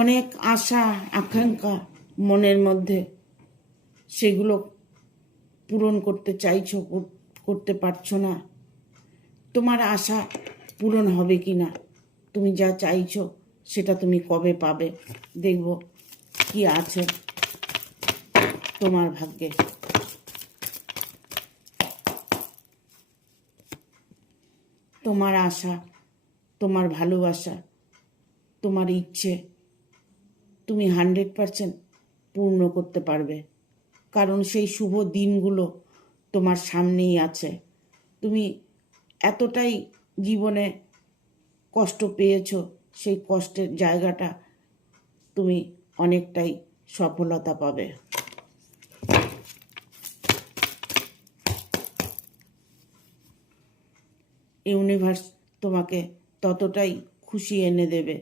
অনেক আশা আকাঙ্ক্ষা মনের মধ্যে, সেগুলো পূরণ করতে চাইছো, করতে পারছো না। তোমার আশা পূরণ হবে কি না, তুমি যা চাইছো সেটা তুমি কবে পাবে, দেখব কি আছে তোমার ভাগ্যে। তোমার আশা, তোমার ভালোবাসা, তোমার ইচ্ছে তুমি 100% পূর্ণ করতে পারবে, কারণ সেই শুভ দিনগুলো তোমার সামনেই আছে। তুমি এতটাই জীবনে কষ্ট পেয়েছো, সেই কষ্টের জায়গাটা তুমি অনেকটাই সফলতা পাবে। ইউনিভার্স তোমাকে ততটাই খুশি এনে দেবে,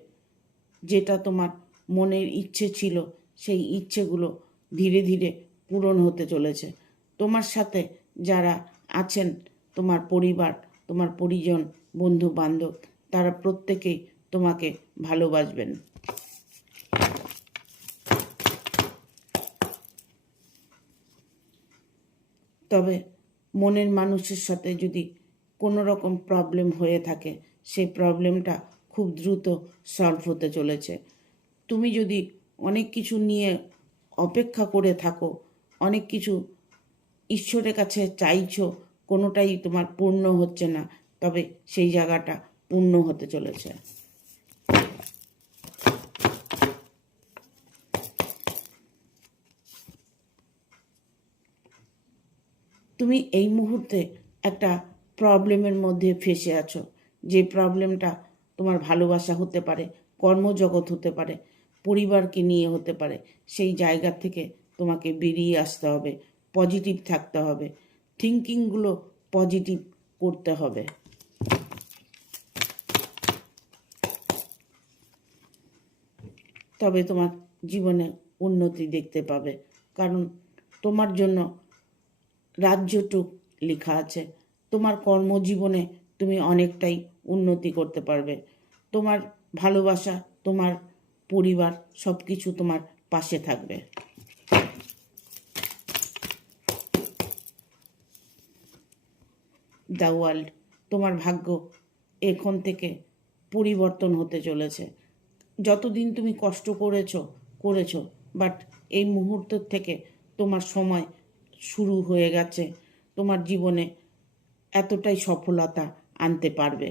যেটা তোমার মনের ইচ্ছে ছিল সেই ইচ্ছেগুলো ধীরে ধীরে পূরণ হতে চলেছে। তোমার সাথে যারা আছেন, তোমার পরিবার, তোমার পরিজন, বন্ধু বান্ধব, তারা প্রত্যেকেই তোমাকে ভালোবাসবেন। তবে মনের মানুষের সাথে যদি কোনো রকম প্রবলেম হয়ে থাকে, সেই প্রবলেমটা খুব দ্রুত সলভ হতে চলেছে। তুমি যদি অনেক কিছু নিয়ে অপেক্ষা করে থাকো, অনেক কিছু ঈশ্বরের কাছে চাইছো, কোনোটাই তোমার পূর্ণ হচ্ছে না, তবে সেই জায়গাটা পূর্ণ হতে চলেছে। তুমি এই মুহূর্তে একটা প্রবলেমের মধ্যে ফেসে আছো, যে প্রবলেমটা তোমার ভালোবাসা হতে পারে, কর্মজগৎ হতে পারে, পরিবারকে নিয়ে হতে পারে। সেই জায়গা থেকে তোমাকে বেরিয়ে আসতে হবে, পজিটিভ থাকতে হবে, থিঙ্কিংগুলো পজিটিভ করতে হবে। তবে তোমার জীবনে উন্নতি দেখতে পাবে, কারণ তোমার জন্য রাজ্যটুক লেখা আছে। তোমার কর্মজীবনে তুমি অনেকটাই উন্নতি করতে পারবে। তোমার ভালোবাসা, তোমার পরিবার সব কিছু তোমার পাশে থাকবে। দ্য ওয়ার্ল্ড, তোমার ভাগ্য এখন থেকে পরিবর্তন হতে চলেছে। যতদিন তুমি কষ্ট করেছো, বাট এই মুহূর্ত থেকে তোমার সময় শুরু হয়ে গেছে, তোমার জীবনে এতটাই সফলতা আনতে পারবে।